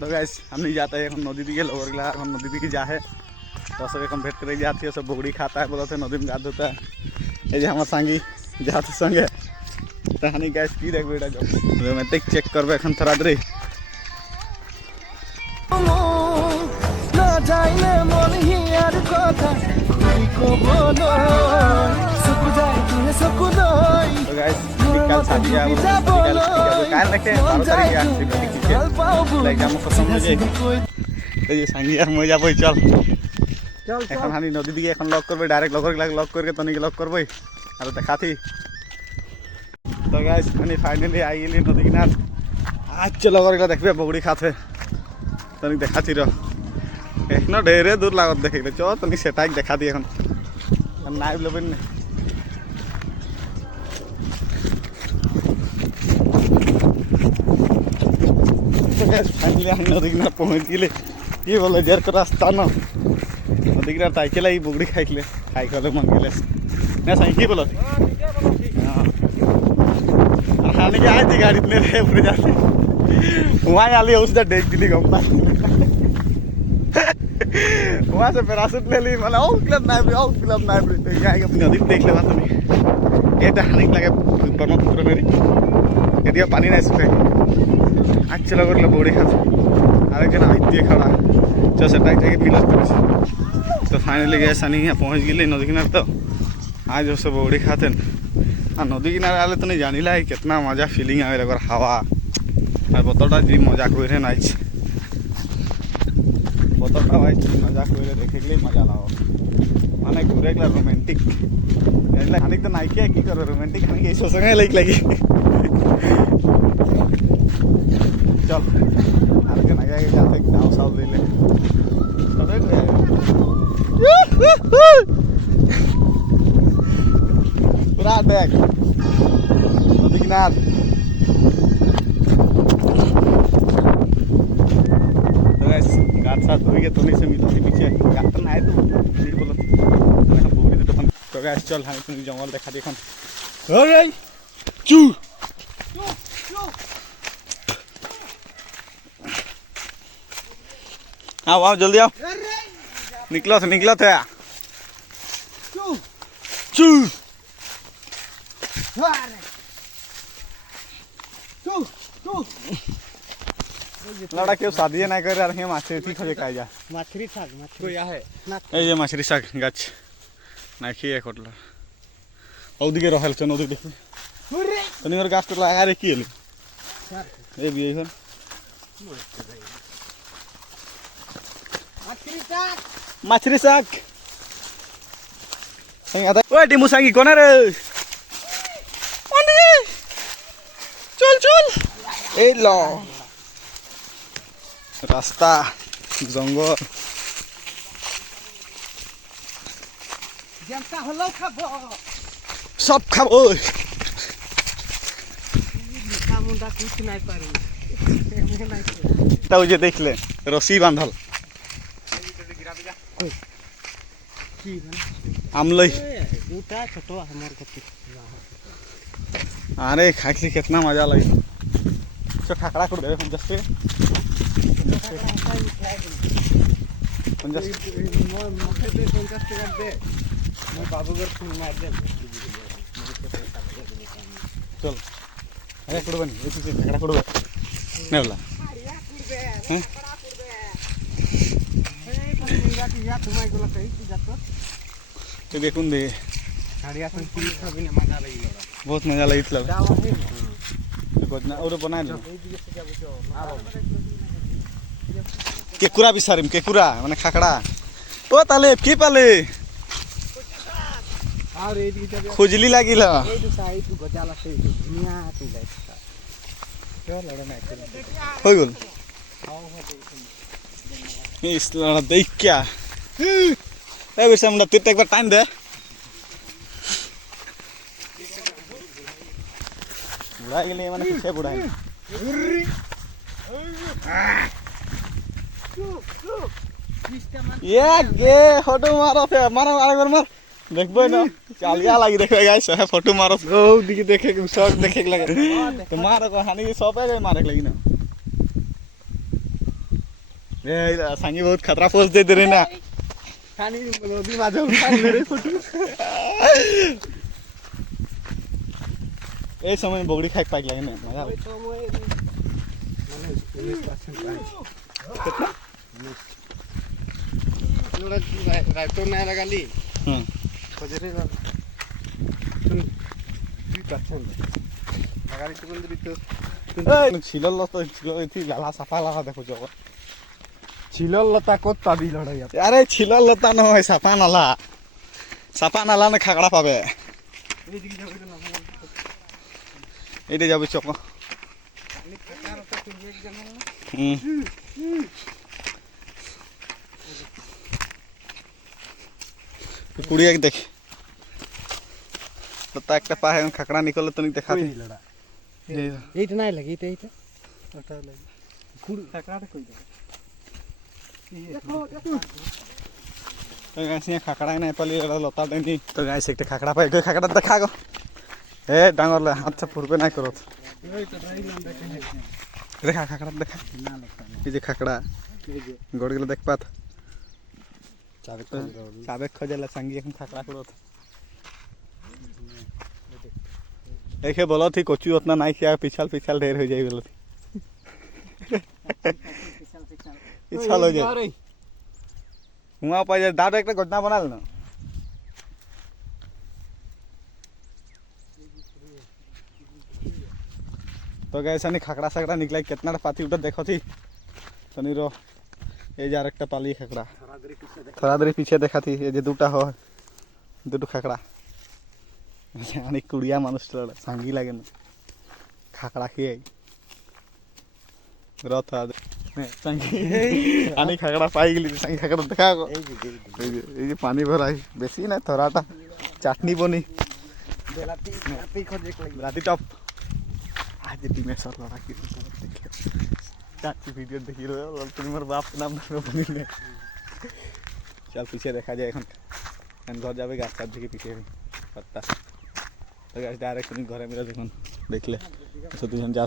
तो गाइस हम नहीं जाते हैं नदी दिखे लोग नदी दिखे जाए तो सब एक भेट कर जाती है सब बोगड़ी खाता है बोलते नदी में गाद होता है ये हमारे संगी जाते संगे तो हानि गैस की देख बेटा जब रोमांटिक चेक करबे এখন थोड़ा देरी ना जाइले मन ही यार কথা তুই কো বলো সুখ যায় তুই সুখ নই तो गाइस कल शादी है कल काल रखे 12 तारीख है एग्जाम खत्म हो जाए तो ये संगी यार मजा पई चल चल এখন হানি নদী দিকে এখন লক করবে ডাইরেক্ট লক করকে তনিকে লক করবে আর দেখাতি तो गाइस हानि फाइनली आई गेली नदी किनार आज चलो लगरगला देखबे बगड़ी खाते तनिक देखाती रह एखनो ढेरे दूर लागत देखले चल तनिक सेटाक देखा दी এখন नाइव लेबन फाइनली नदी किनार पहुँच गए कि बोले जेर को रास्ता न नदी किनार ताइके लाई बुगड़ी खाइले खाई गले मन गले ना सही की बोलो हानि के आई थी गाड़ी में रे ऊपर जाते वहाँ आली उसने देख दिली गम्मा वहाँ से पैराशूट ले ली मतलब और क्लब नाइव तो यहाँ नदी देख ले बात नहीं ये तो हानि लगे ब्रह्मपुत्र मेरी यदि पानी नहीं सुखे आज चलो कर बोड़ी खाते आगे जन आइए खड़ा जो सेटाई थे मिला तो फाइनली गए सनी यहाँ पहुँच गई नदी किनार तो आज सब बोड़ी खाते और नदी किनारे आले तो नहीं जानी ला कितना मजा फिलिंग आवे लगर हवा और बतरटा जी मजा करे ना बतरटा भाई मजा करे देखे के लिए मजा लाओ माने घूरे के रोमांटिक हानि तो नाइके की करो रोमांटिक हानि के संगे लाइक लगी चल आर के नाइके जाते गाँव साल ले पूरा बैग नदी किनार गात साथ धोई के तोनी से मिलती पीछे गात ना है तो ठीक बोलो हम बोरी तो गाइस चल हम तुम जंगल देखा देखन अरे चू आओ जल्दी आओ निकलो थे चू लड़ा क्यों शादी नहीं कर रहे माछरी ठीक हो जाए जा माछरी शाक कोई है ये माछरी शाक गाछ नाखी है कोटला औदिके रहल छ नदी देखि तनिर गाछ तो लगा रे की हेलु ए बियसन माछरी शाक संगा ओए डिमु संगी कोन रे ओनी चल ए लो रास्ता जंगल जनता हलो खाबो सब खाबो मुंडा कुछ नहीं पारू ताऊ जे देख ले रस्सी बांधल आमलई उटा छोटो हमर कति अरे खाखली कितना मजा लगी तो ठाकरा कर दे जस्ट चल अरे कुड़बनी ठाकरा कुड़बे नहीं बोला तो देखून दे बहुत मजा लगी और बना केकुरा विचारिम केकुरा माने खाकड़ा ओ ताले की पाले खुजली लागिल हो गल इस लड़ा देख क्या ए बेटा मुंडा तीर एक बार टाइम दे बुढ़ा गेले माने पीछे बुढ़ा ये गे फोटो मारो थे मारो आरे मार देखबे ना चालिया लागी देखबे गाइस है फोटो मारो ओ दिखे देखे शॉट देखे लगे तो मारो को हानि सब है मारे लगी ना सांगी बहुत खतरा पोज दे दे रहे ना खानी नदी माझ्या उठान मेरे फोटो ए समय बोगड़ी खाई पाइक लगे ना मजा आवे रायतो नाही लगाली हम्म खोजरे लगाली तुम तो छिलल तो छिलल थी लाला सफा लाला देखो जो चिलल लता को तबी लड़ाई अरे छिलल लता न হয় সাপা নালা না খাগড়া পাবে এইটা যাবে চক কুড়িয়ে দেখ লতা একটা পা এখন খাকড়া নিকলে তো দেখা এইটা নাই লাগে এইটা ওটা লাগে কুড়ি খাকড়াটা কই দাও तो गाइस यहाँ खाकड़ा नहीं पाली लता देनी तो गाइस एक खाकड़ा पाई गई खाकड़ा देखा गो ए डांगर ले हाथ से फुरबे नहीं करो देखा खाकड़ा देखा ये जे खाकड़ा गोड़ गेले देख पात चाबे खोजेला संगी এখন खाकड़ा करो देखे बोलो थी कोचू उतना नहीं किया पिछल पिछल ढेर हो जाई बोलो थी पिछल हो जाए वहाँ पर दाद एक घटना बना लेना तो कैसा नहीं खाकड़ा सकड़ा निकला कितना पाती उठा देखो थी तो नहीं रो ये जार एक पाली खाकड़ा थोड़ा देरी पीछे देखा थी ये जो दूटा हो दुटो खाकड़ा अनेक कुड़िया मानुष सांगी लगे ना खाकड़ा खिए रो थोड़ा पानी खाकड़ा पाई गली संगी खाकड़ा देखा ये पानी भराई बेसी ना थोड़ाटा चाटनी बनी राती टप आज टीमेर साथ लड़ा की चाची वीडियो देखी रहे तुम्हारे बाप के नाम बनी नहीं चल पीछे देखा जाए घर जाए गाछ चार दिखे पीछे पत्ता तो गाछ डायरेक्ट घर मेरा देखो देख ले दुजन जा